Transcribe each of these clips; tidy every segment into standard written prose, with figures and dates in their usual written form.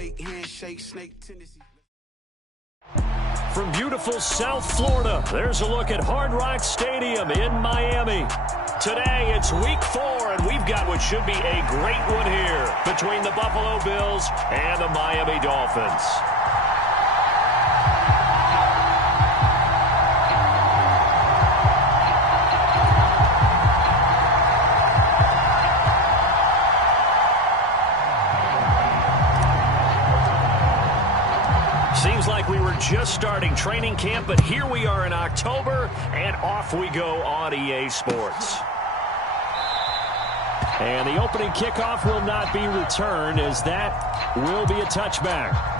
fake handshake, snake tendency. From beautiful South Florida, there's a look at Hard Rock Stadium in Miami. Today, it's week 4, and we've got what should be a great one here between the Buffalo Bills and the Miami Dolphins. Seems like we were just starting training camp, but here we are in October, and off we go on EA Sports. And the opening kickoff will not be returned, as that will be a touchback.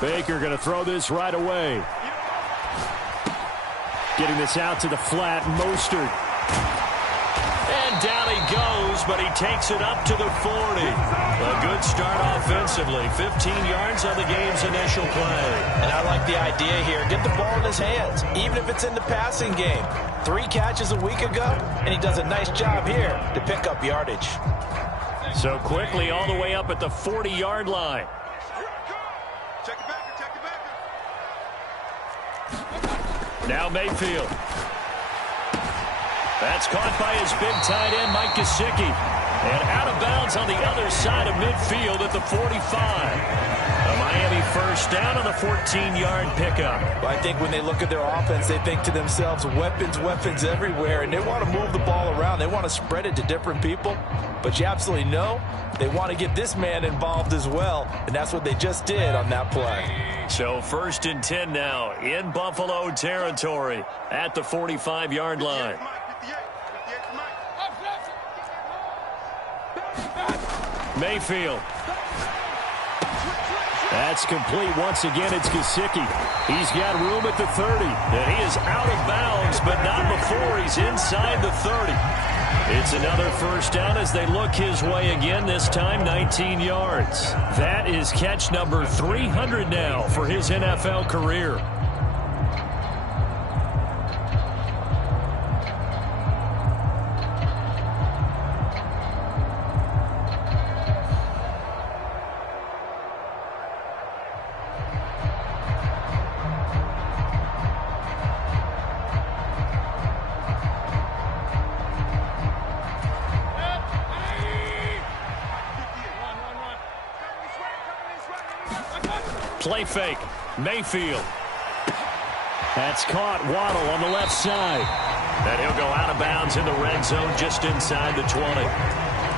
Baker going to throw this right away. Getting this out to the flat, Mostert. And down he goes, but he takes it up to the 40. A good start offensively. 15 yards on the game's initial play. And I like the idea here. Get the ball in his hands, even if it's in the passing game. 3 catches a week ago, and he does a nice job here to pick up yardage. So quickly all the way up at the 40-yard line. Now Mayfield. That's caught by his big tight end, Mike Gesicki. And out of bounds on the other side of midfield at the 45. A Miami first down on the 14-yard pickup. Well, I think when they look at their offense, they think to themselves, weapons, weapons everywhere. And they want to move the ball around. They want to spread it to different people. But you absolutely know they want to get this man involved as well. And that's what they just did on that play. So 1st and 10 now in Buffalo territory at the 45-yard line. Mayfield. That's complete once again. It's Gesicki. He's got room at the 30. And he is out of bounds, but not before he's inside the 30. It's another first down as they look his way again, this time 19 yards. That is catch number 300 now for his NFL career. Play fake. Mayfield. That's caught. Waddle on the left side. And he'll go out of bounds in the red zone just inside the 20.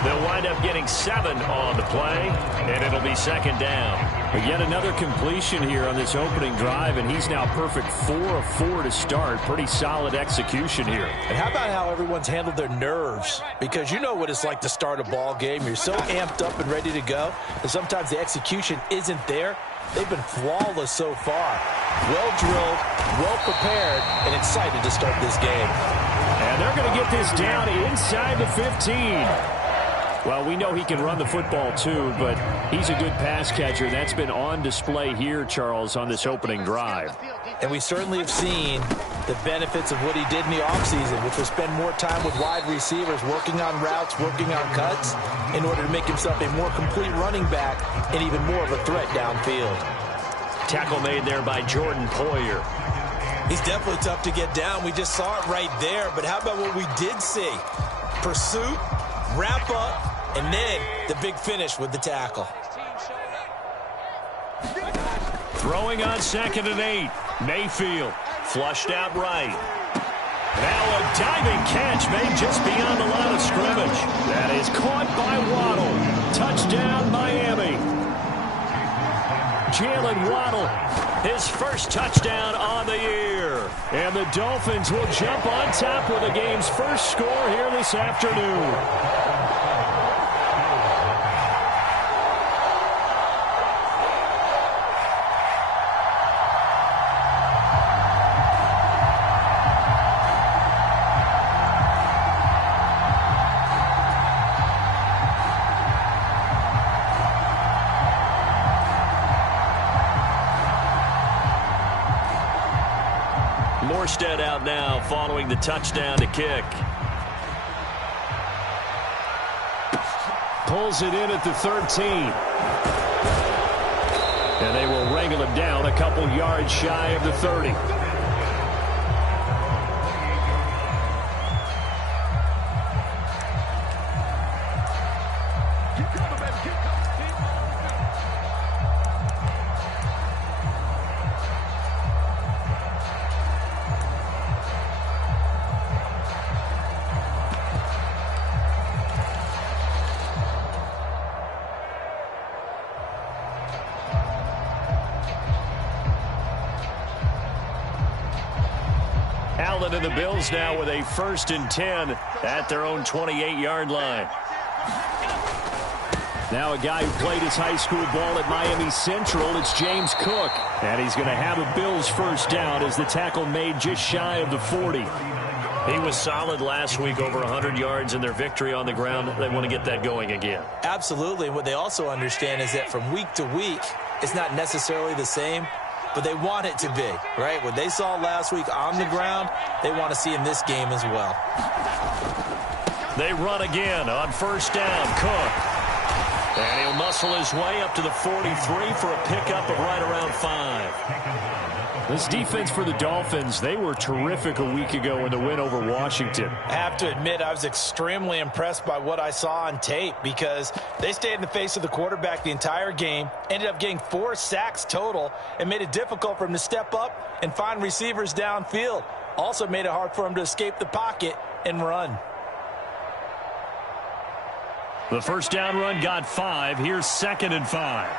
They'll wind up getting 7 on the play, and it'll be 2nd down. But yet another completion here on this opening drive, and he's now perfect 4 of 4 to start. Pretty solid execution here. And how about how everyone's handled their nerves? Because you know what it's like to start a ball game. You're so amped up and ready to go, and sometimes the execution isn't there. They've been flawless so far. Well drilled, well prepared, and excited to start this game. And they're going to get this down inside the 15. Well, we know he can run the football too, but he's a good pass catcher. That's been on display here, Charles, on this opening drive. And we certainly have seen the benefits of what he did in the offseason, which was spend more time with wide receivers, working on routes, working on cuts, in order to make himself a more complete running back and even more of a threat downfield. Tackle made there by Jordan Poyer. He's definitely tough to get down. We just saw it right there. But how about what we did see? Pursuit, wrap up, and then the big finish with the tackle. Throwing on 2nd and 8. Mayfield flushed out right. Now a diving catch made just beyond the line of scrimmage. That is caught by Waddle. Touchdown, Miami. Jaylen Waddle, his first touchdown on the year. And the Dolphins will jump on top with the game's first score here this afternoon. Morstead out now following the touchdown to kick. Pulls it in at the 13. And they will wrangle him down a couple yards shy of the 30. Allen and the Bills now with a 1st and 10 at their own 28-yard line. Now a guy who played his high school ball at Miami Central, it's James Cook. And he's going to have a Bills first down as the tackle made just shy of the 40. He was solid last week, over 100 yards in their victory on the ground. They want to get that going again. Absolutely. What they also understand is that from week to week, it's not necessarily the same, but they want it to be, right? What they saw last week on the ground, they want to see in this game as well. They run again on 1st down. Cook. And he'll muscle his way up to the 43 for a pickup of right around 5. This defense for the Dolphins, they were terrific a week ago in the win over Washington. I have to admit, I was extremely impressed by what I saw on tape because they stayed in the face of the quarterback the entire game, ended up getting 4 sacks total, and made it difficult for him to step up and find receivers downfield. Also made it hard for him to escape the pocket and run. The 1st down run got 5. Here's 2nd and 5.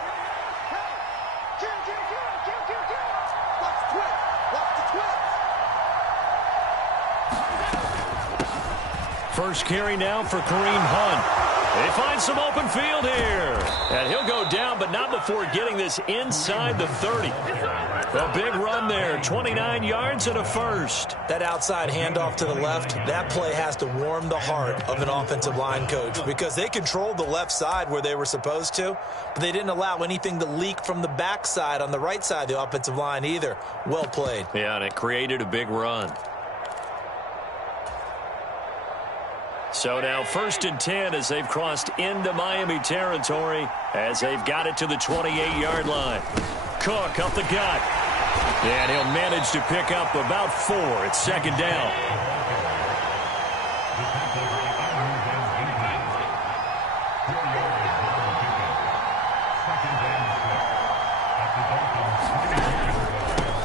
First carry now for Kareem Hunt. They find some open field here. And he'll go down, but not before getting this inside the 30. A big run there, 29 yards and a first. That outside handoff to the left, that play has to warm the heart of an offensive line coach because they controlled the left side where they were supposed to, but they didn't allow anything to leak from the backside on the right side of the offensive line either. Well played. Yeah, and it created a big run. So now 1st and 10 as they've crossed into Miami territory as they've got it to the 28-yard line. Cook up the gut. And he'll manage to pick up about 4 at 2nd down.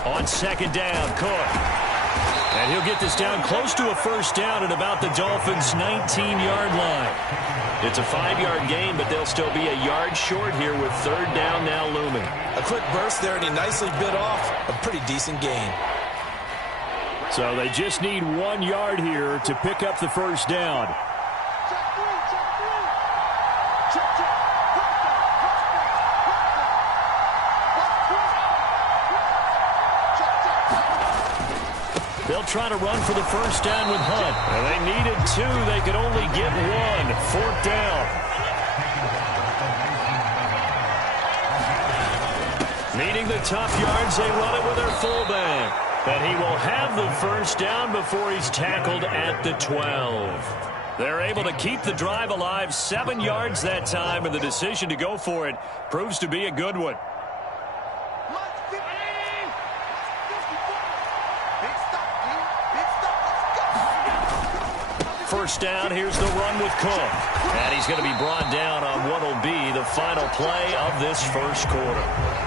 On 2nd down, Cook. And he'll get this down close to a 1st down at about the Dolphins' 19-yard line. It's a 5-yard gain, but they'll still be a yard short here with 3rd down now looming. A quick burst there, and he nicely bit off a pretty decent gain. So they just need 1 yard here to pick up the 1st down. They'll try to run for the 1st down with Hunt. And they needed 2. They could only get 1. 4th down. Needing the tough yards, they run it with their fullback. And he will have the 1st down before he's tackled at the 12. They're able to keep the drive alive, 7 yards that time, and the decision to go for it proves to be a good one. 1st down, here's the run with Cook. And he's going to be brought down on what will be the final play of this 1st quarter.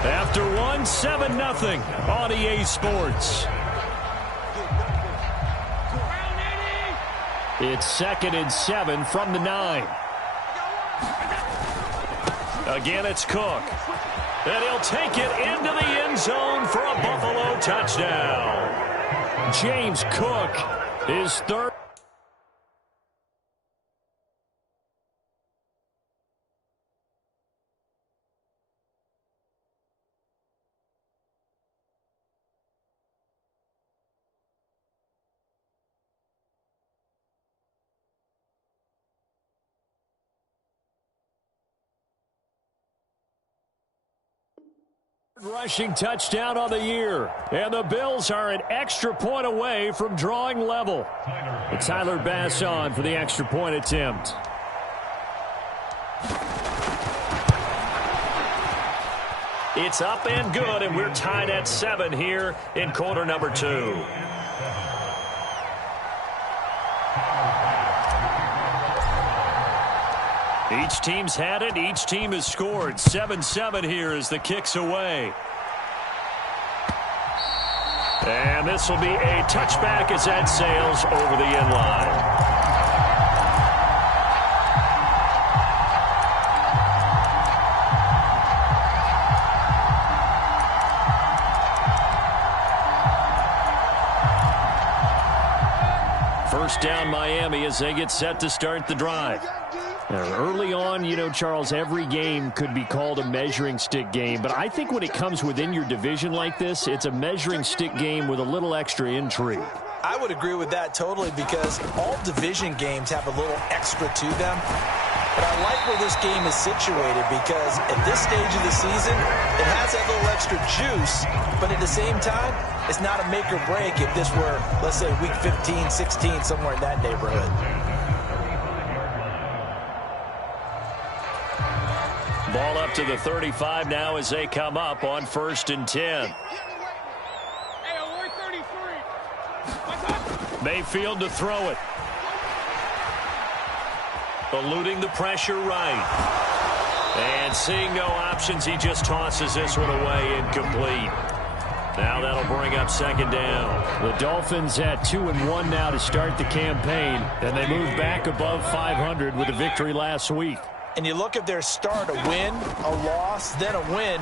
After 1, 7-0 on EA Sports. It's 2nd and 7 from the 9. Again, it's Cook. And he'll take it into the end zone for a Buffalo touchdown. James Cook, his third. Rushing touchdown on the year. And the Bills are an extra point away from drawing level. Tyler Bass on for the extra point attempt. It's up and good, and we're tied at 7 here in quarter number 2. Each team's had it. Each team has scored. 7-7 here as the kick's away. And this will be a touchback as that sails over the end line. First down Miami as they get set to start the drive. Early on, you know, Charles, every game could be called a measuring stick game. But I think when it comes within your division like this, it's a measuring stick game with a little extra intrigue. I would agree with that totally because all division games have a little extra to them. But I like where this game is situated because at this stage of the season, it has that little extra juice. But at the same time, it's not a make or break if this were, let's say, week 15, 16, somewhere in that neighborhood. Ball up to the 35 now as they come up on 1st and 10. Mayfield to throw it. Eluding the pressure right. And seeing no options, he just tosses this one away incomplete. Now that'll bring up 2nd down. The Dolphins at 2-1 now to start the campaign, and they move back above 500 with a victory last week. And you look at their start, a win, a loss, then a win.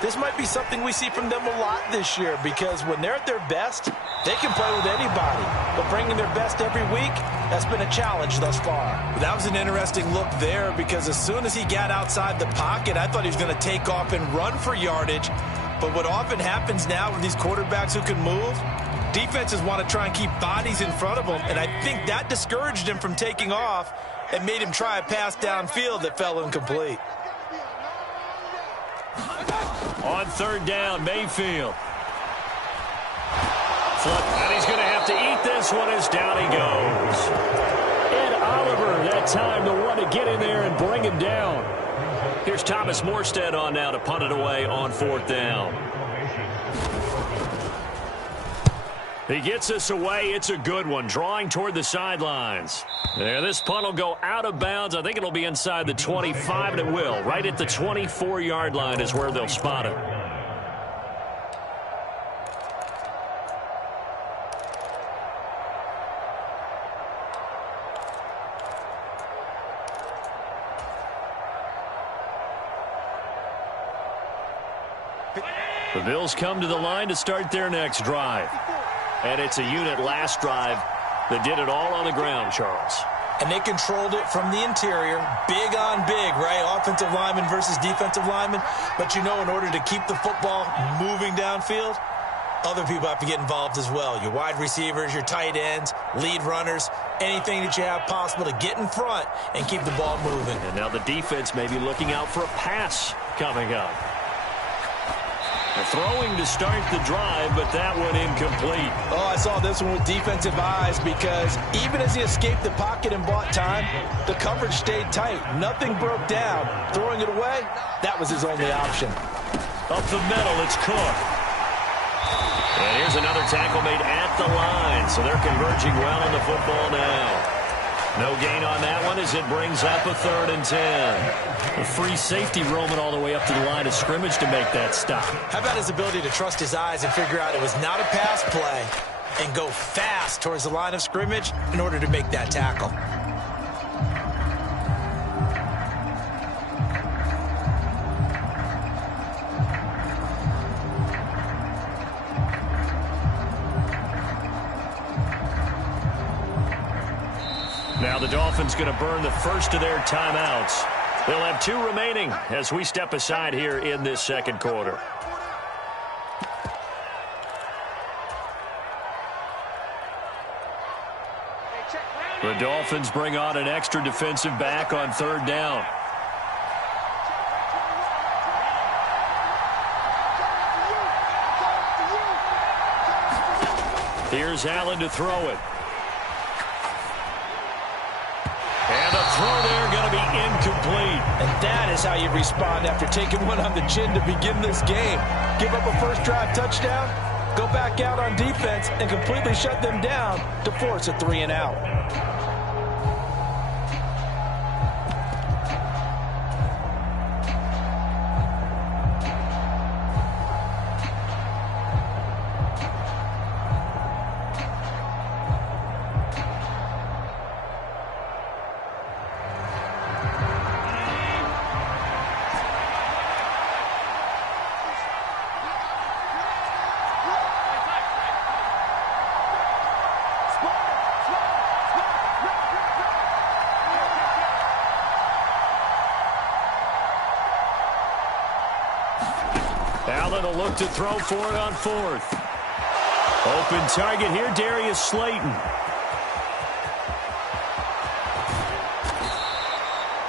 This might be something we see from them a lot this year because when they're at their best, they can play with anybody. But bringing their best every week, that's been a challenge thus far. That was an interesting look there because as soon as he got outside the pocket, I thought he was going to take off and run for yardage. But what often happens now with these quarterbacks who can move, defenses want to try and keep bodies in front of them. And I think that discouraged him from taking off and made him try a pass downfield that fell incomplete. On 3rd down, Mayfield. Flip, and he's going to have to eat this one as down he goes. Ed Oliver, that time the one to get in there and bring him down. Here's Thomas Morstead on now to punt it away on 4th down. He gets this away. It's a good one. Drawing toward the sidelines. There, this punt will go out of bounds. I think it'll be inside the 25, and it will. Right at the 24-yard line is where they'll spot it. The Bills come to the line to start their next drive. And it's a unit last drive that did it all on the ground, Charles. And they controlled it from the interior, big on big, right? Offensive lineman versus defensive lineman. But you know, in order to keep the football moving downfield, other people have to get involved as well. Your wide receivers, your tight ends, lead runners, anything that you have possible to get in front and keep the ball moving. And now the defense may be looking out for a pass coming up. Throwing to start the drive, but that one incomplete. Oh, I saw this one with defensive eyes because even as he escaped the pocket and bought time, the coverage stayed tight. Nothing broke down. Throwing it away, that was his only option. Up the middle, it's Cook. And here's another tackle made at the line, so they're converging well on the football now. No gain on that one as it brings up a 3rd and 10. A free safety roaming all the way up to the line of scrimmage to make that stop. How about his ability to trust his eyes and figure out it was not a pass play and go fast towards the line of scrimmage in order to make that tackle. Now the Dolphins going to burn the first of their timeouts. They'll have 2 remaining as we step aside here in this second quarter. The Dolphins bring on an extra defensive back on 3rd down. Here's Allen to throw it. And the throw there going to be incomplete. And that is how you respond after taking one on the chin to begin this game. Give up a first drive touchdown, go back out on defense, and completely shut them down to force a 3-and-out. Allen will look to throw for it on 4th. Open target here, Darius Slayton.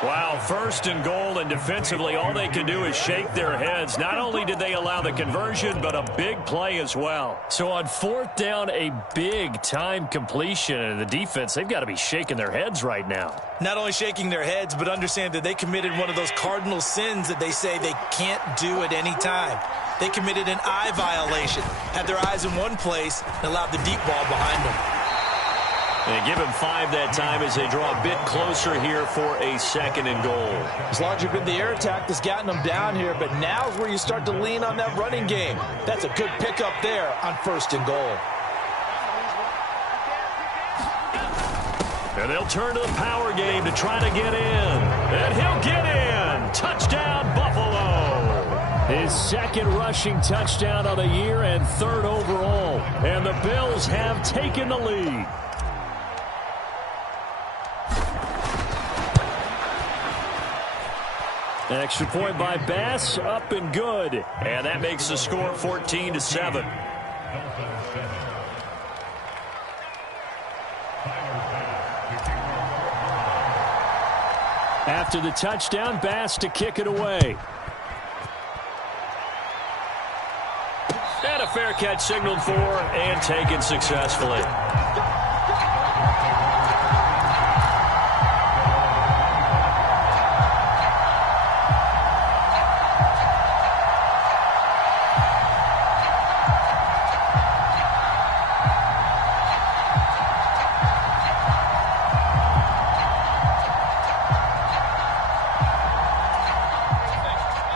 Wow, 1st and goal, and defensively all they can do is shake their heads. Not only did they allow the conversion, but a big play as well. So on 4th down, a big time completion, and the defense, they've got to be shaking their heads right now. Not only shaking their heads, but understand that they committed one of those cardinal sins that they say they can't do at any time. They committed an eye violation, had their eyes in one place, and allowed the deep ball behind them. And give him 5 that time as they draw a bit closer here for a 2nd and goal. As long as you've been the air attack that's gotten them down here, but now's where you start to lean on that running game. That's a good pickup there on 1st and goal. And they'll turn to the power game to try to get in. And he'll get in. Touchdown, Buffalo. His 2nd rushing touchdown of the year and 3rd overall. And the Bills have taken the lead. Extra point by Bass, up and good. And that makes the score 14-7. After the touchdown, Bass to kick it away. And a fair catch signaled for and taken successfully.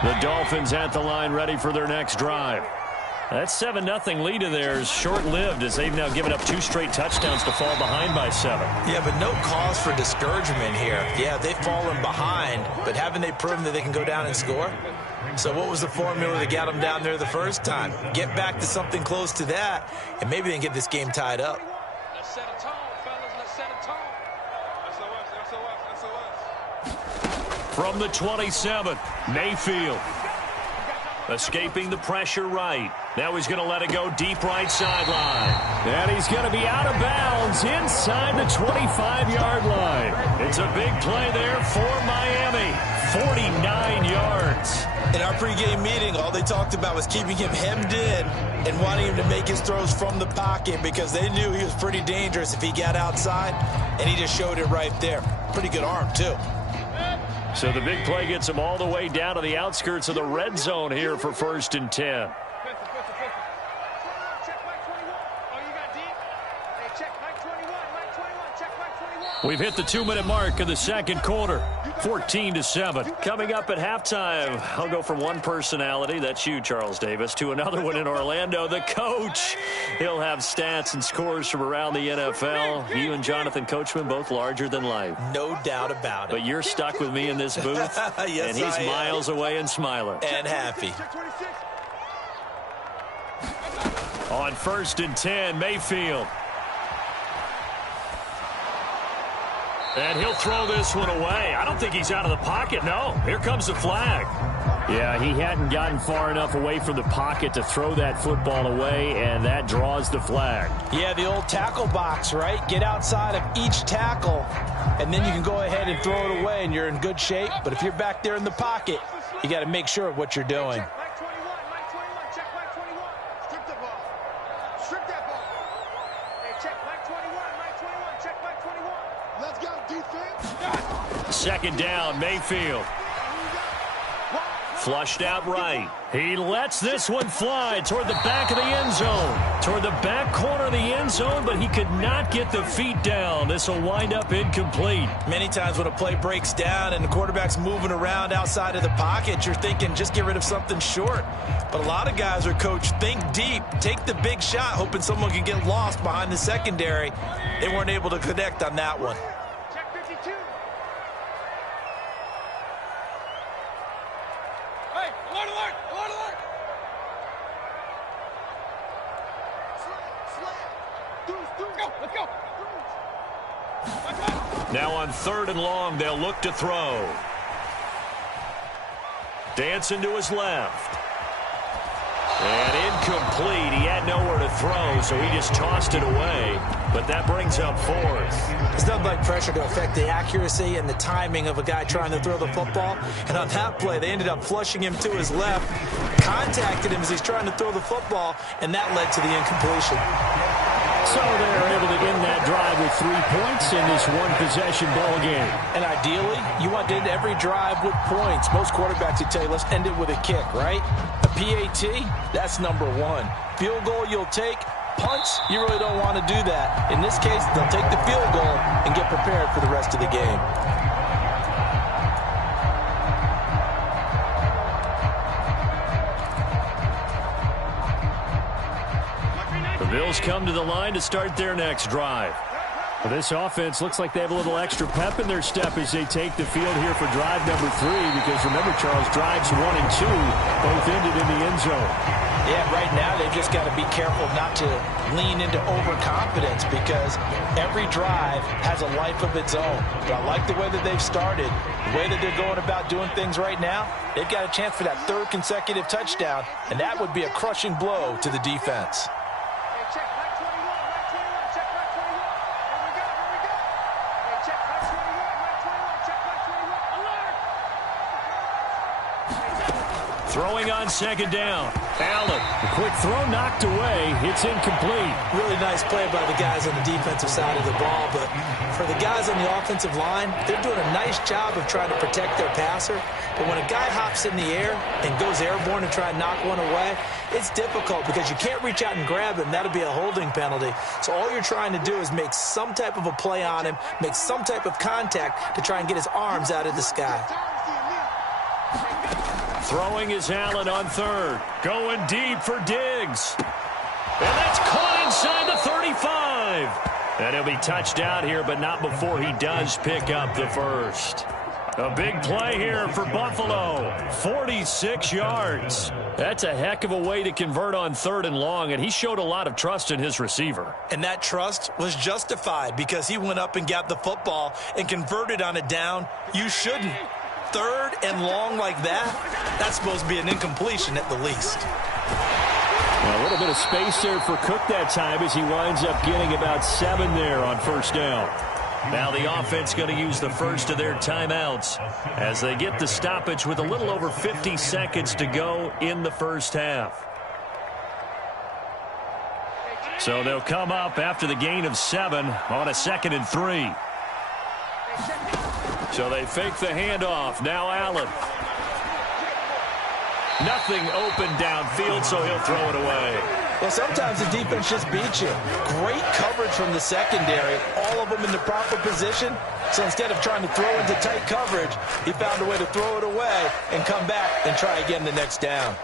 The Dolphins at the line ready for their next drive. That 7-0 lead of theirs short-lived as they've now given up 2 straight touchdowns to fall behind by 7. Yeah, but no cause for discouragement here. Yeah, they've fallen behind, but haven't they proven that they can go down and score? So what was the formula that got them down there the first time? Get back to something close to that, and maybe they can get this game tied up. Let's set a tone, fellas. Let's set a tone. SOS. From the 27, Mayfield. Escaping the pressure right. Now he's going to let it go deep right sideline. And he's going to be out of bounds inside the 25-yard line. It's a big play there for Miami. 49 yards. In our pregame meeting, all they talked about was keeping him hemmed in and wanting him to make his throws from the pocket because they knew he was pretty dangerous if he got outside, and he just showed it right there. Pretty good arm, too. So the big play gets him all the way down to the outskirts of the red zone here for 1st and 10. We've hit the 2-minute mark of the second quarter. 14-7. Coming up at halftime, I'll go from one personality, that's you, Charles Davis, to another one in Orlando, the coach. He'll have stats and scores from around the NFL. You and Jonathan Coachman, both larger than life. No doubt about it. But you're stuck with me in this booth, yes, and he's miles away and smiling. And happy. On 1st and 10, Mayfield. And he'll throw this one away. I don't think he's out of the pocket, no. Here comes the flag. Yeah, he hadn't gotten far enough away from the pocket to throw that football away, and that draws the flag. Yeah, the old tackle box, right? Get outside of each tackle, and then you can go ahead and throw it away, and you're in good shape. But if you're back there in the pocket, you got to make sure of what you're doing. Second down, Mayfield. Flushed out right. He lets this one fly toward the back of the end zone. Toward the back corner of the end zone, but he could not get the feet down. This will wind up incomplete. Many times when a play breaks down and the quarterback's moving around outside of the pocket, you're thinking just get rid of something short. But a lot of guys are coached, think deep, take the big shot, hoping someone can get lost behind the secondary. They weren't able to connect on that one. Now on 3rd and long, they'll look to throw. Dancing to his left. And incomplete. He had nowhere to throw, so he just tossed it away. But that brings up 4th. It's nothing like pressure to affect the accuracy and the timing of a guy trying to throw the football. And on that play, they ended up flushing him to his left, contacted him as he's trying to throw the football, and that led to the incompletion. So they're able to end that drive with 3 points in this one-possession ball game. And ideally, you want to end every drive with points. Most quarterbacks would tell you, let's end it with a kick, right? A PAT, that's number 1. Field goal you'll take. Punts, you really don't want to do that. In this case, they'll take the field goal and get prepared for the rest of the game. Bills come to the line to start their next drive. Well, this offense looks like they have a little extra pep in their step as they take the field here for drive number 3, because remember, Charles, drives 1 and 2 both ended in the end zone. Yeah, right now they've just got to be careful not to lean into overconfidence, because every drive has a life of its own. But I like the way that they've started, the way that they're going about doing things right now. They've got a chance for that 3rd consecutive touchdown, and that would be a crushing blow to the defense. Throwing on 2nd down. Allen. A quick throw knocked away. It's incomplete. Really nice play by the guys on the defensive side of the ball, but for the guys on the offensive line, they're doing a nice job of trying to protect their passer. But when a guy hops in the air and goes airborne and try and knock one away, it's difficult because you can't reach out and grab him. That'll be a holding penalty. So all you're trying to do is make some type of a play on him, make some type of contact to try and get his arms out of the sky. Throwing is Allen on 3rd. Going deep for Diggs. And that's caught inside the 35. And he'll be touched out here, but not before he does pick up the 1st. A big play here for Buffalo. 46 yards. That's a heck of a way to convert on 3rd and long, and he showed a lot of trust in his receiver. And that trust was justified because he went up and got the football and converted on a down. You shouldn't. 3rd and long like that, that's supposed to be an incompletion at the least. A little bit of space there for Cook that time as he winds up getting about 7 there on 1st down. Now the offense going to use the first of their timeouts as they get the stoppage with a little over 50 seconds to go in the 1st half. So they'll come up after the gain of 7 on a 2nd and 3. So they fake the handoff. Now Allen. Nothing open downfield, so he'll throw it away. Well, sometimes the defense just beats you. Great coverage from the secondary, all of them in the proper position. So instead of trying to throw into tight coverage, he found a way to throw it away and come back and try again the next down.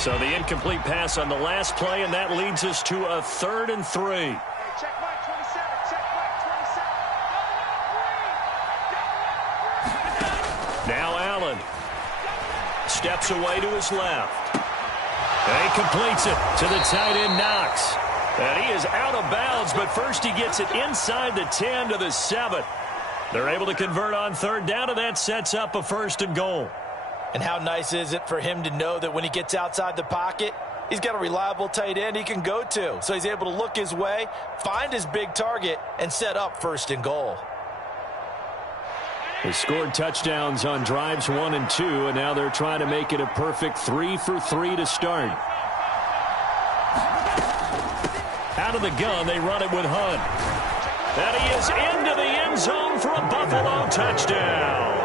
So the incomplete pass on the last play, and that leads us to a 3rd and 3. Check Mike 27. Check Mike 27. Now Allen steps away to his left. And he completes it to the tight end, Knox. And he is out of bounds, but first he gets it inside the 10 to the 7. They're able to convert on 3rd down, and that sets up a 1st and goal. And how nice is it for him to know that when he gets outside the pocket, he's got a reliable tight end he can go to. So he's able to look his way, find his big target, and set up 1st and goal. They scored touchdowns on drives 1 and 2, and now they're trying to make it a perfect 3 for 3 to start. Out of the gun, they run it with Hunt. And he is into the end zone for a Buffalo touchdown.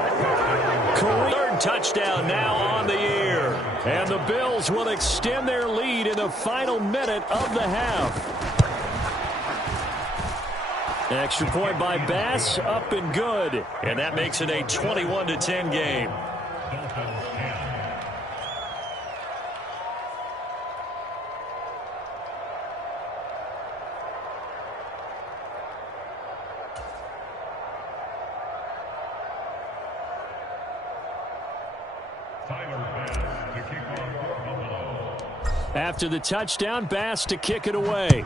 Career touchdown now on the year. And the Bills will extend their lead in the final minute of the half. Extra point by Bass, up and good. And that makes it a 21-10 game. After the touchdown, Bass to kick it away.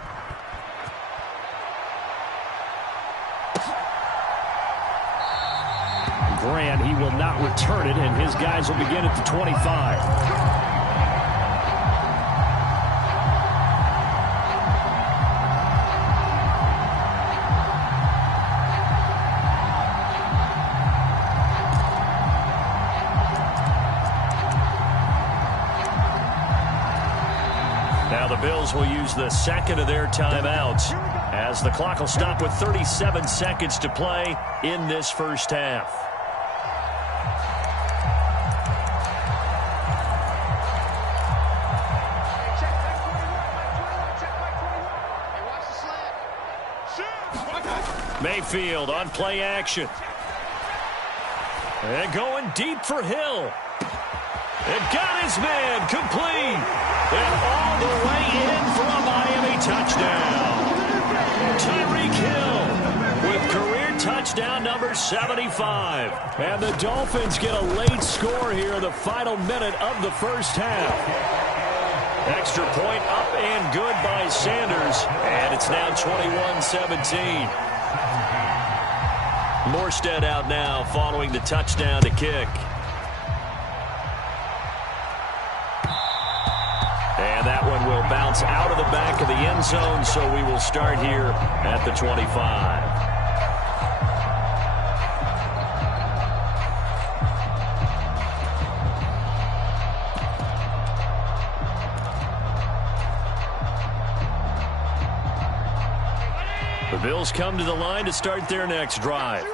Grant, he will not return it, and his guys will begin at the 25. The Bills will use the 2nd of their timeouts as the clock will stop with 37 seconds to play in this first half. Mayfield on play action. And going deep for Hill. And got his man complete. And all the way in for a Miami touchdown. Tyreek Hill with career touchdown number 75. And the Dolphins get a late score here in the final minute of the first half. Extra point up and good by Sanders. And it's now 21-17. Morstead out now following the touchdown to kick. And that one will bounce out of the back of the end zone, so we will start here at the 25. The Bills come to the line to start their next drive.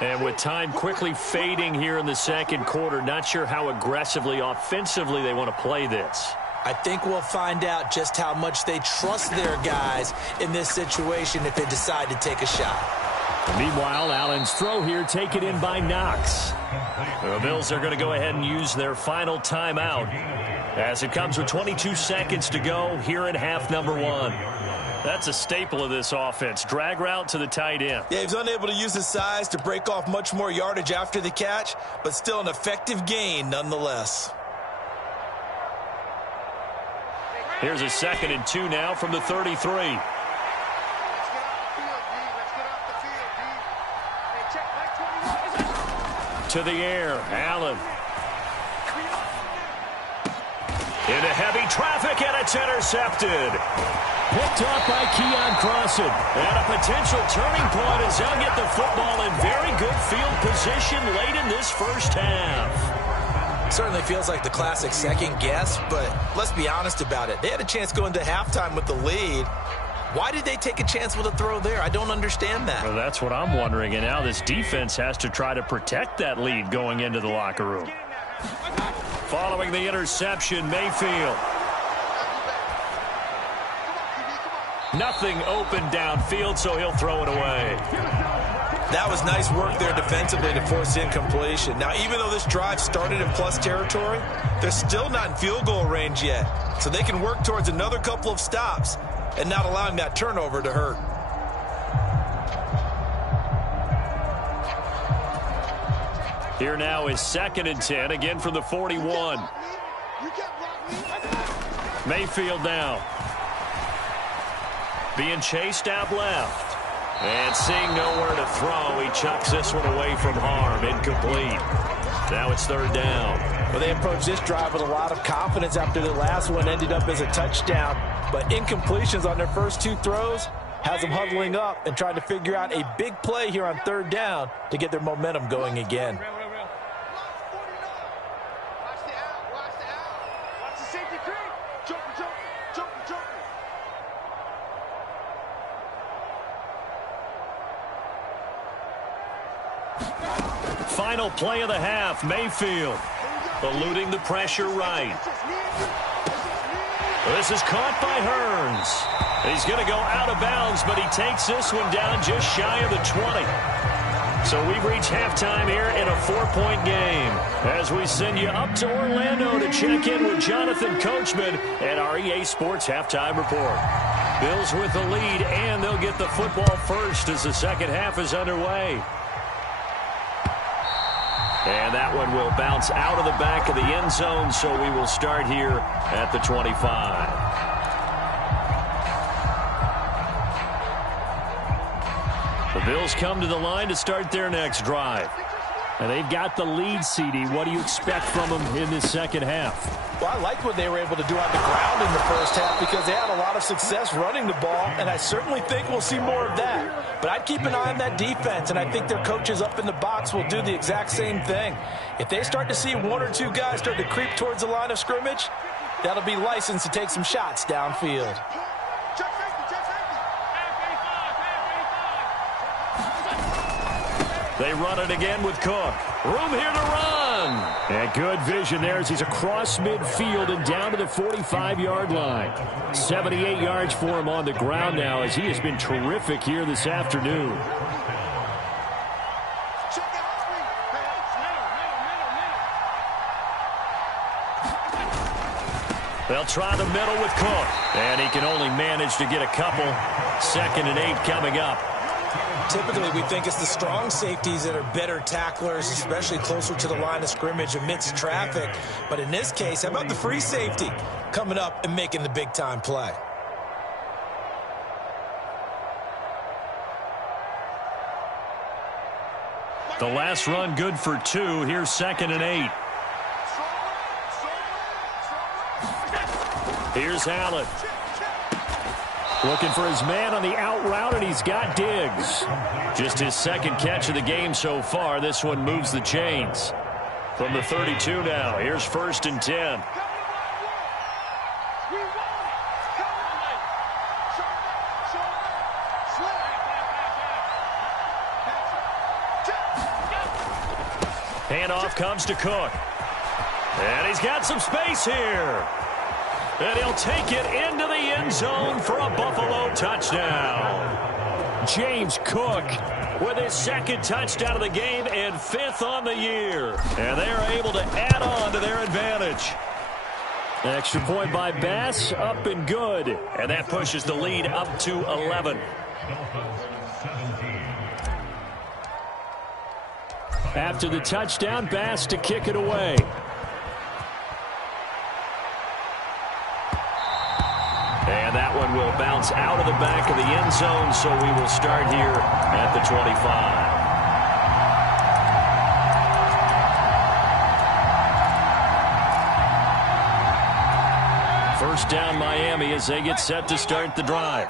And with time quickly fading here in the second quarter, not sure how aggressively, offensively they want to play this. I think we'll find out just how much they trust their guys in this situation if they decide to take a shot. Meanwhile, Allen's throw here taken in by Knox. The Bills are going to go ahead and use their final timeout as it comes with 22 seconds to go here in half number 1. That's a staple of this offense. Drag route to the tight end. Yeah, he's unable to use his size to break off much more yardage after the catch, but still an effective gain nonetheless. Here's a 2nd and 2 now from the 33. To the air, Allen. Into heavy traffic, and it's intercepted. Picked off by Keon Crossan. And a potential turning point as they'll get the football in very good field position late in this first half. Certainly feels like the classic second guess, but let's be honest about it. They had a chance going to halftime with the lead. Why did they take a chance with a throw there? I don't understand that. Well, that's what I'm wondering, and now this defense has to try to protect that lead going into the locker room. Following the interception, Mayfield. Nothing open downfield, so he'll throw it away. That was nice work there defensively to force incompletion. Now, even though this drive started in plus territory, they're still not in field goal range yet. So they can work towards another couple of stops and not allowing that turnover to hurt. Here now is 2nd and 10, again from the 41. Mayfield now. Being chased out left. And seeing nowhere to throw, he chucks this one away from harm. Incomplete. Now it's 3rd down. Well, they approached this drive with a lot of confidence after the last one ended up as a touchdown. But incompletions on their first 2 throws has them huddling up and trying to figure out a big play here on 3rd down to get their momentum going again. Final play of the half, Mayfield eluding the pressure right. This is caught by Hearns. He's going to go out of bounds, but he takes this one down just shy of the 20. So we've reached halftime here in a 4-point game as we send you up to Orlando to check in with Jonathan Coachman at our EA Sports Halftime Report. Bills with the lead, and they'll get the football first as the second half is underway. And that one will bounce out of the back of the end zone, so we will start here at the 25. The Bills come to the line to start their next drive. And they've got the lead, CD. What do you expect from them in this second half? Well, I like what they were able to do on the ground in the first half because they had a lot of success running the ball, and I certainly think we'll see more of that. But I'd keep an eye on that defense, and I think their coaches up in the box will do the exact same thing. If they start to see 1 or 2 guys start to creep towards the line of scrimmage, that'll be licensed to take some shots downfield. They run it again with Cook. Room here to run. And good vision there as he's across midfield and down to the 45-yard line. 78 yards for him on the ground now as he has been terrific here this afternoon. They'll try the middle with Cook. And he can only manage to get a couple. 2nd and 8 coming up. Typically, we think it's the strong safeties that are better tacklers, especially closer to the line of scrimmage amidst traffic. But in this case, how about the free safety coming up and making the big-time play? The last run good for 2. Here's 2nd and 8. Here's Allen. Looking for his man on the out route, and he's got Diggs. Just his 2nd catch of the game so far. This one moves the chains. From the 32 now, here's 1st and 10. Handoff comes to Cook. And he's got some space here. And he'll take it into the end zone for a Buffalo touchdown. James Cook with his 2nd touchdown of the game and 5th on the year. And they are able to add on to their advantage. Extra point by Bass, up and good. And that pushes the lead up to 11. After the touchdown, Bass to kick it away. And that one will bounce out of the back of the end zone, so we will start here at the 25. First down, Miami, as they get set to start the drive.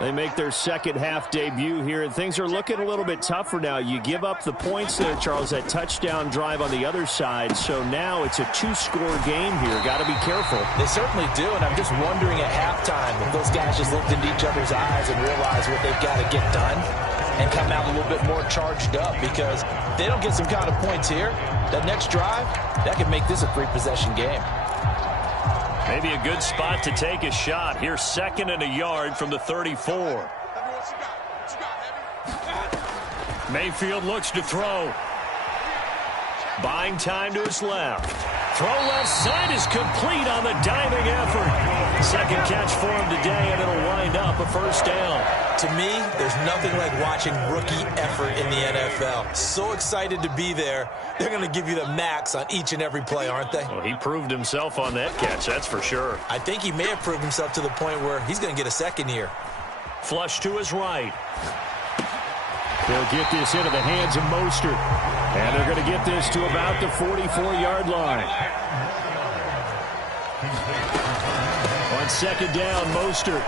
They make their second half debut here, and things are looking a little bit tougher now. You give up the points there, Charles, that touchdown drive on the other side. So now it's a 2-score game here. Got to be careful. They certainly do, and I'm just wondering at halftime if those guys just looked into each other's eyes and realized what they've got to get done and come out a little bit more charged up, because if they don't get some kind of points here, that next drive, that could make this a 3-possession game. Maybe a good spot to take a shot. Here's 2nd and a yard from the 34. Mayfield looks to throw. Buying time to his left. Throw left side is complete on the diving effort. Second catch for him today, and it'll wind up a first down. To me, there's nothing like watching rookie effort in the NFL. So excited to be there. They're going to give you the max on each and every play, aren't they? Well, he proved himself on that catch, that's for sure. I think he may have proved himself to the point where he's going to get a second year. Flush to his right. They'll get this into the hands of Mostert. And they're going to get this to about the 44-yard line. On second down, Mostert.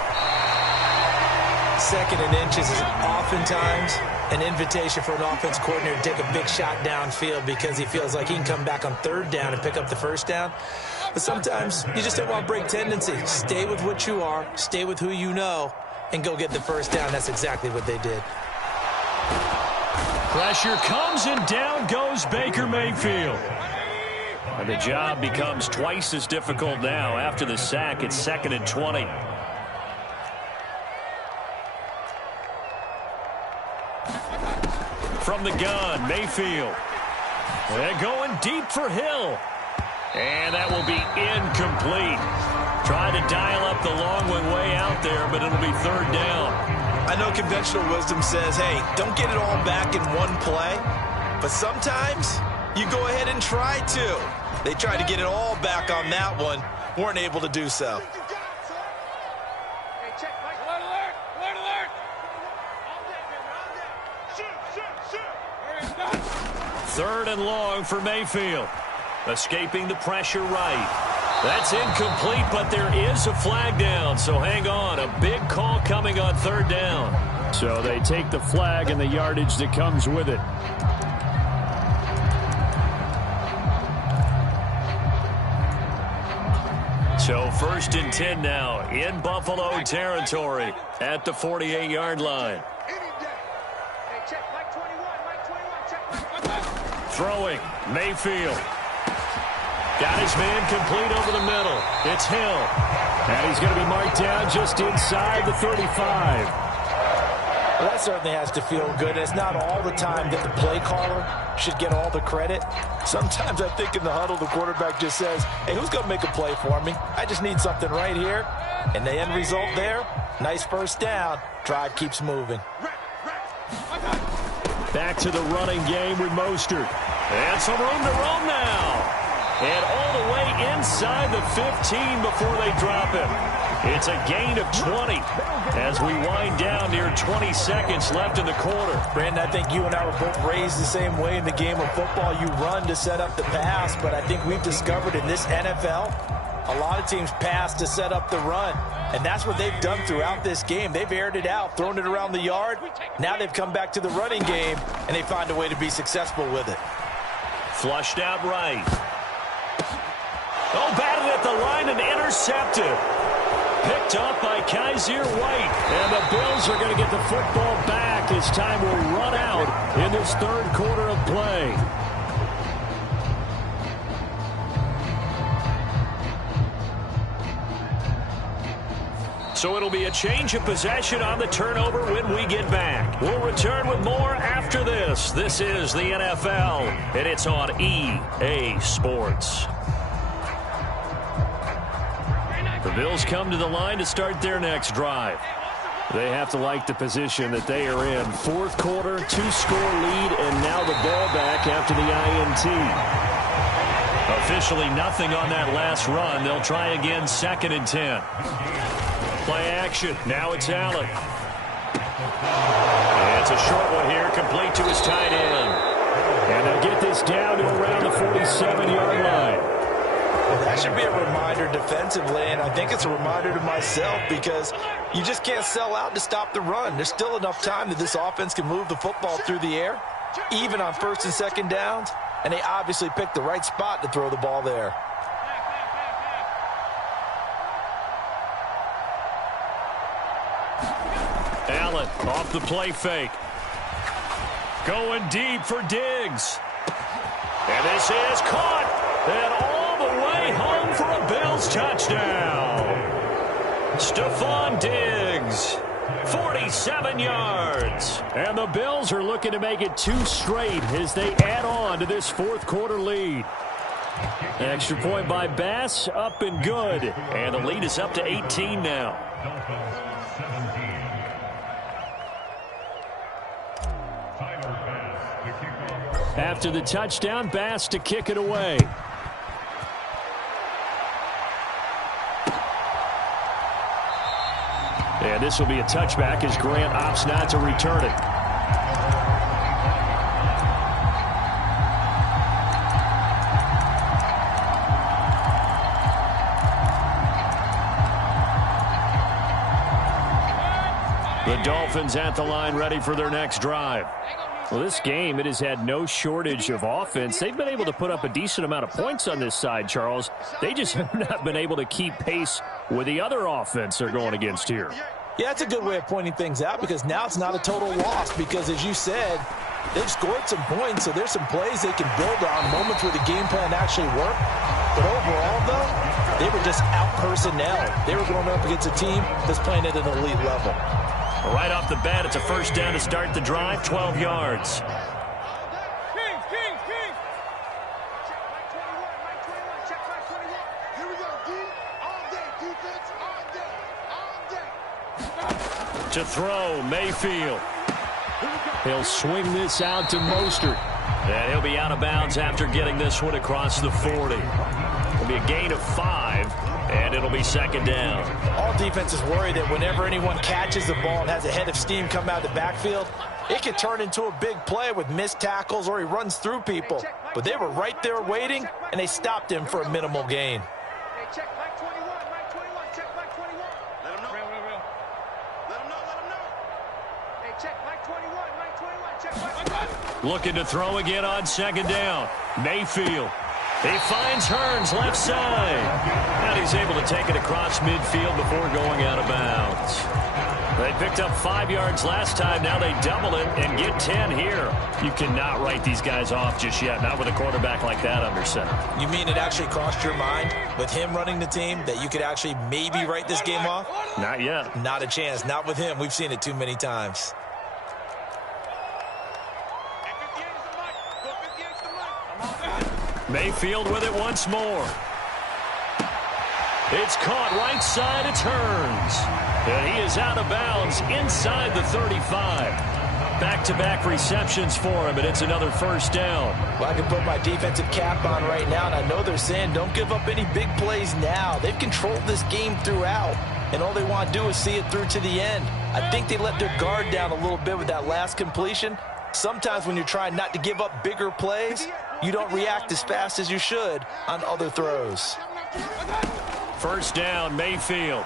Second and inches is oftentimes an invitation for an offense coordinator to take a big shot downfield because he feels like he can come back on third down and pick up the first down. But sometimes you just don't want to break tendency. Stay with what you are, stay with who you know, and go get the first down. That's exactly what they did. Pressure comes, and down goes Baker Mayfield. And the job becomes twice as difficult now. After the sack, it's 2nd and 20. From the gun, Mayfield. They're going deep for Hill. And that will be incomplete. Trying to dial up the long one way out there, but it'll be third down. I know conventional wisdom says, hey, don't get it all back in one play. But sometimes you go ahead and try to. They tried to get it all back on that one. Weren't able to do so. Third and long for Mayfield. Escaping the pressure right. That's incomplete, but there is a flag down, so hang on. A big call coming on third down. So they take the flag and the yardage that comes with it. So 1st and 10 now in Buffalo territory at the 48-yard line. Throwing, Mayfield. Got his man complete over the middle. It's Hill. And he's going to be marked down just inside the 35. Well, that certainly has to feel good. It's not all the time that the play caller should get all the credit. Sometimes I think in the huddle, the quarterback just says, hey, who's going to make a play for me? I just need something right here. And the end result there, nice first down. Drive keeps moving. Back to the running game with Mostert. And some room to roam now. And all the way inside the 15 before they drop him. It's a gain of 20 as we wind down near 20 seconds left in the quarter. Brandon, I think you and I were both raised the same way in the game of football. You run to set up the pass, but I think we've discovered in this NFL, a lot of teams pass to set up the run. And that's what they've done throughout this game. They've aired it out, thrown it around the yard. Now they've come back to the running game, and they find a way to be successful with it. Flushed out right. Oh, batted at the line and intercepted. Picked up by Kaiser White. And the Bills are going to get the football back as time will run out in this third quarter of play. So it'll be a change of possession on the turnover when we get back. We'll return with more after this. This is the NFL, and it's on EA Sports. The Bills come to the line to start their next drive. They have to like the position that they are in. Fourth quarter, 2-score lead, and now the ball back after the INT. Officially nothing on that last run. They'll try again 2nd and 10. Play action. Now it's Allen. And it's a short one here, complete to his tight end. And they'll get this down to around the 47-yard line. Well, that should be a reminder defensively, and I think it's a reminder to myself because you just can't sell out to stop the run. There's still enough time that this offense can move the football through the air, even on 1st and 2nd downs, and they obviously picked the right spot to throw the ball there. Allen off the play fake. Going deep for Diggs. And this is caught. And all the way home for a Bills touchdown. Stephon Diggs 47 yards. And the Bills are looking to make it 2 straight as they add on to this fourth quarter lead. Extra point by Bass, up and good. And the lead is up to 18 now. After the touchdown, Bass to kick it away. And this will be a touchback as Grant opts not to return it. The Dolphins at the line ready for their next drive. Well, this game, it has had no shortage of offense. They've been able to put up a decent amount of points on this side, Charles. They just have not been able to keep pace with the other offense they're going against here. Yeah, that's a good way of pointing things out because now it's not a total loss because, as you said, they've scored some points, so there's some plays they can build on, moments where the game plan actually worked. But overall, though, they were just out-personnel. They were going up against a team that's playing at an elite level. Right off the bat, it's a first down to start the drive, 12 yards. To throw, Mayfield. He'll swing this out to Mostert. And he'll be out of bounds after getting this one across the 40. It'll be a gain of 5, and it'll be second down. All defenses worry that whenever anyone catches the ball and has a head of steam come out of the backfield, it can turn into a big play with missed tackles or he runs through people. But they were right there waiting, and they stopped him for a minimal gain. Check Mike 21, Mike 21, check Mike 21. Let him know. Let him know, let him know. Hey, check Mike 21, Mike 21, check Mike 21. Looking to throw again on second down. Mayfield. He finds Hearns left side. And he's able to take it across midfield before going out of bounds. They picked up 5 yards last time. Now they double it and get 10 here. You cannot write these guys off just yet, not with a quarterback like that under center. You mean it actually crossed your mind with him running the team that you could actually maybe write this game off? Not yet. Not a chance. Not with him. We've seen it too many times. Mayfield with it once more. It's caught right side. It's Hearns. And he is out of bounds inside the 35. Back-to-back receptions for him, and it's another first down. Well, I can put my defensive cap on right now, and I know they're saying don't give up any big plays now. They've controlled this game throughout, and all they want to do is see it through to the end. I think they let their guard down a little bit with that last completion. Sometimes when you're trying not to give up bigger plays, you don't react as fast as you should on other throws. First down, Mayfield.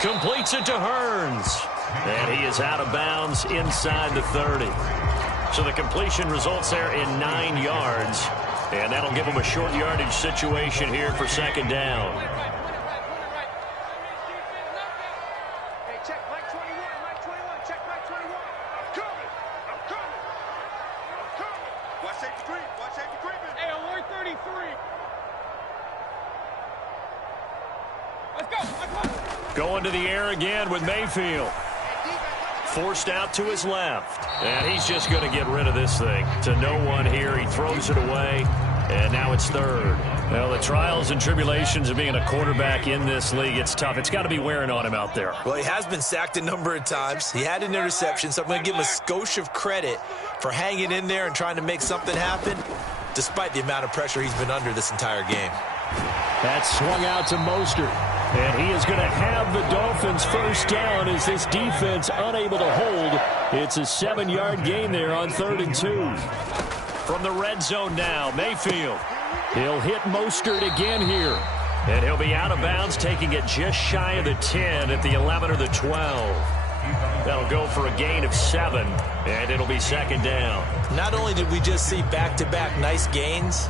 Completes it to Hearns. And he is out of bounds inside the 30. So the completion results there in 9 yards. And that'll give him a short yardage situation here for second down. Hey, check Mike 21, Mike 21, check Mike 21. I'm coming. Watch safety creep, Hey, alert 33. Let's go. Going to the air again with Mayfield. Forced out to his left. And he's just going to get rid of this thing. To no one here. He throws it away. And now it's third. Well, the trials and tribulations of being a quarterback in this league, it's tough. It's got to be wearing on him out there. Well, he has been sacked a number of times. He had an interception, so I'm going to give him a skosh of credit for hanging in there and trying to make something happen, despite the amount of pressure he's been under this entire game. That swung out to Mostert. And he is going to have the Dolphins first down as this defense unable to hold. It's a 7-yard gain there on 3rd and 2. From the red zone now, Mayfield. He'll hit Mostert again here. And he'll be out of bounds, taking it just shy of the 10 at the 11 or the 12. That'll go for a gain of 7, and it'll be second down. Not only did we just see back-to-back nice gains,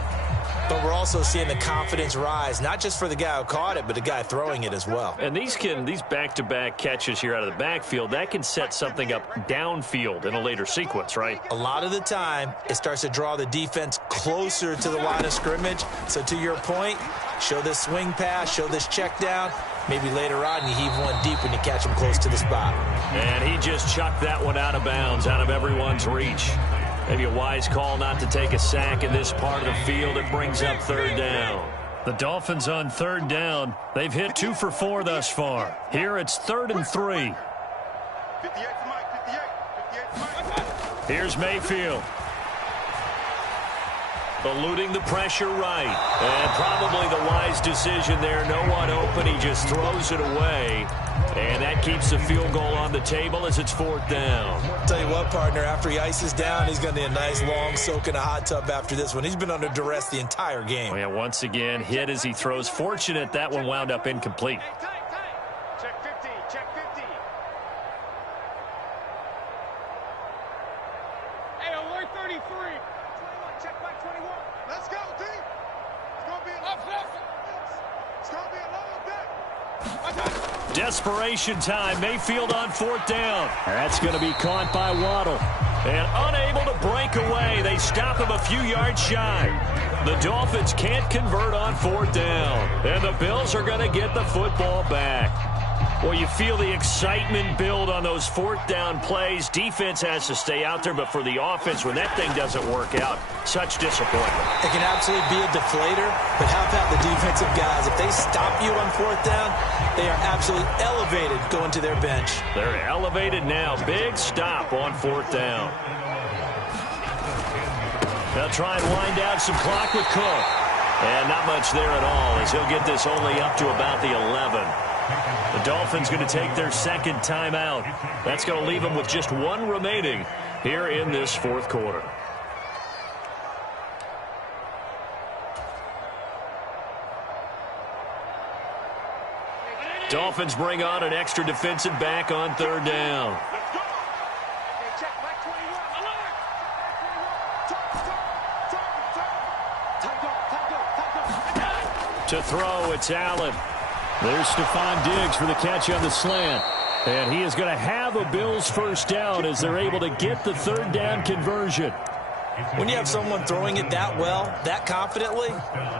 but we're also seeing the confidence rise, not just for the guy who caught it, but the guy throwing it as well. And these back-to-back catches here out of the backfield, that can set something up downfield in a later sequence, right? A lot of the time, it starts to draw the defense closer to the line of scrimmage. So to your point, show this swing pass, show this check down. Maybe later on you heave one deep when you catch him close to the spot. And he just chucked that one out of bounds, out of everyone's reach. Maybe a wise call not to take a sack in this part of the field. It brings up third down. The Dolphins on third down. They've hit 2 for 4 thus far. Here it's 3rd and 3. 58 to Mike, 58 to Mike. Here's Mayfield. Eluding the pressure right. And probably the wise decision there. No one open. He just throws it away. And that keeps the field goal on the table as it's 4th down. Tell you what, partner, after he ices down, he's going to need a nice long soak in a hot tub after this one. He's been under duress the entire game. Oh, yeah, once again, hit as he throws. Fortunate that one wound up incomplete. Hey, tight. Check 50, check 50. Hey, alert 33. 21, check back 21. Let's go, team. It's going to be a long day. It's going to be a long day. Desperation time. Mayfield on 4th down. That's going to be caught by Waddle. And unable to break away. They stop him a few yards shy. The Dolphins can't convert on 4th down. And the Bills are going to get the football back. Well, you feel the excitement build on those 4th down plays. Defense has to stay out there, but for the offense, when that thing doesn't work out, such disappointment. It can absolutely be a deflator, but how about the defensive guys? If they stop you on 4th down, they are absolutely elevated going to their bench. They're elevated now. Big stop on 4th down. They'll try and wind down some clock with Cook. And not much there at all, as he'll get this only up to about the 11. The Dolphins going to take their 2nd timeout. That's going to leave them with just 1 remaining here in this 4th quarter. Dolphins bring on an extra defensive back on 3rd down. Let's go. Hey, check back 21. Alert. Turn. To throw, it's Allen. There's Stephon Diggs for the catch on the slant. And he is going to have a Bills 1st down as they're able to get the 3rd down conversion. When you have someone throwing it that well, that confidently,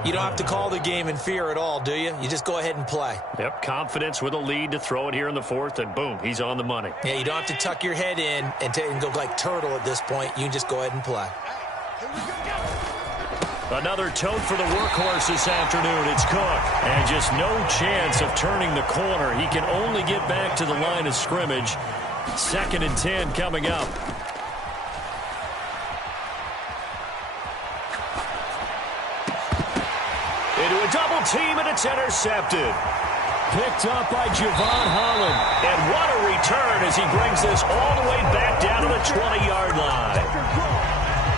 you don't have to call the game in fear at all, do you? You just go ahead and play. Yep, confidence with a lead to throw it here in the 4th, and boom, he's on the money. Yeah, you don't have to tuck your head in and go like turtle at this point. You can just go ahead and play. Another tote for the workhorse this afternoon. It's Cook. And just no chance of turning the corner. He can only get back to the line of scrimmage. 2nd and 10 coming up. Into a double team, and it's intercepted. Picked up by Javon Holland. And what a return as he brings this all the way back down to the 20-yard line.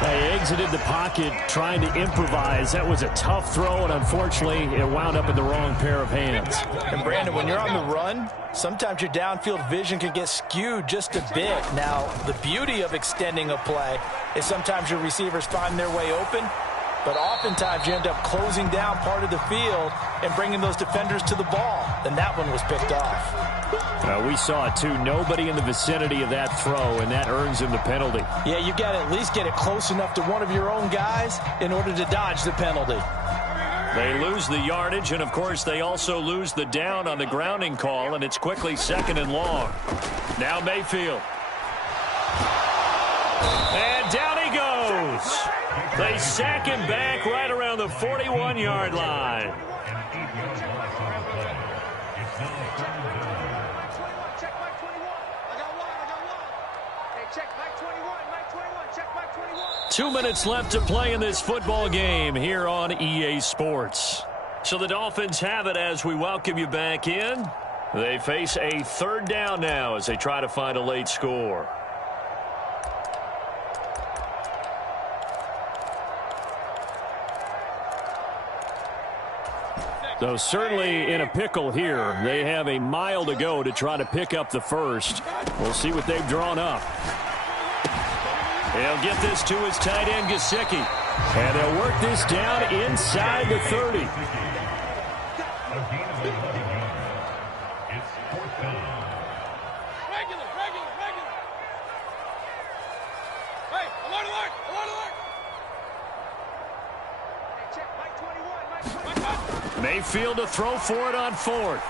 They exited the pocket trying to improvise. That was a tough throw, and unfortunately, it wound up in the wrong pair of hands. And, Brandon, when you're on the run, sometimes your downfield vision can get skewed just a bit. Now, the beauty of extending a play is sometimes your receivers find their way open, but oftentimes you end up closing down part of the field and bringing those defenders to the ball. And that one was picked off. We saw it, too. Nobody in the vicinity of that throw, and that earns him the penalty. Yeah, you got to at least get it close enough to one of your own guys in order to dodge the penalty. They lose the yardage, and, of course, they also lose the down on the grounding call, and it's quickly 2nd and long. Now Mayfield. And down he goes. They sack him back right around the 41-yard line. Check back 21. I got one. Hey, check back 21. Mike 21. Check back 21. 2 minutes left to play in this football game here on EA Sports. So the Dolphins have it as we welcome you back in. They face a 3rd down now as they try to find a late score. So certainly in a pickle here. They have a mile to go to try to pick up the 1st. We'll see what they've drawn up. He'll get this to his tight end, Gesicki. And they'll work this down inside the 30. Regular. Hey, alert. Hey, check Mike 21. Mike 21. Mayfield to throw for it on 4th.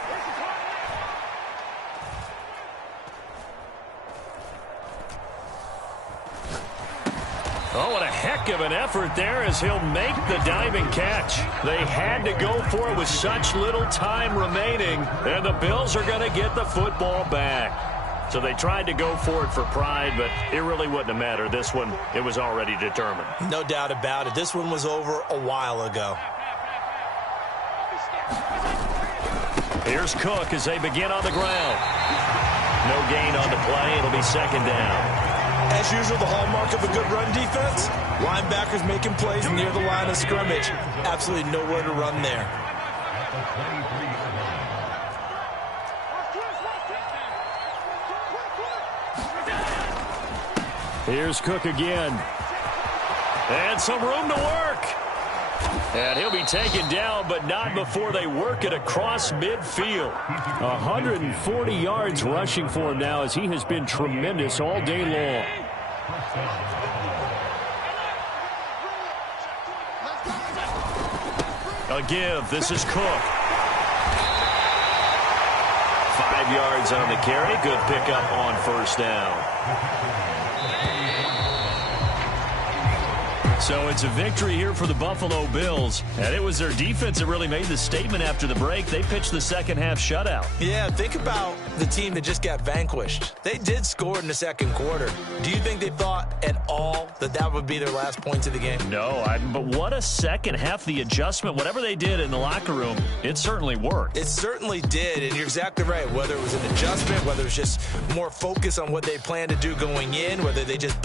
Oh, what a heck of an effort there as he'll make the diving catch. They had to go for it with such little time remaining, and the Bills are going to get the football back. So they tried to go for it for pride, but it really wouldn't have mattered. This one, it was already determined. No doubt about it. This one was over a while ago. Here's Cook as they begin on the ground. No gain on the play. It'll be second down. As usual, the hallmark of a good run defense, linebackers making plays near the line of scrimmage. Absolutely nowhere to run there. Here's Cook again. And some room to work. And he'll be taken down, but not before they work it across midfield. 140 yards rushing for him now as he has been tremendous all day long. A give. This is Cook. 5 yards on the carry. Good pickup on first down. So it's a victory here for the Buffalo Bills. And it was their defense that really made the statement after the break. They pitched the second half shutout. Yeah, think about the team that just got vanquished. They did score in the second quarter. Do you think they thought at all that that would be their last points of the game? No, but what a second half. The adjustment, whatever they did in the locker room, it certainly worked. It certainly did, and you're exactly right. Whether it was an adjustment, whether it was just more focus on what they planned to do going in, whether they just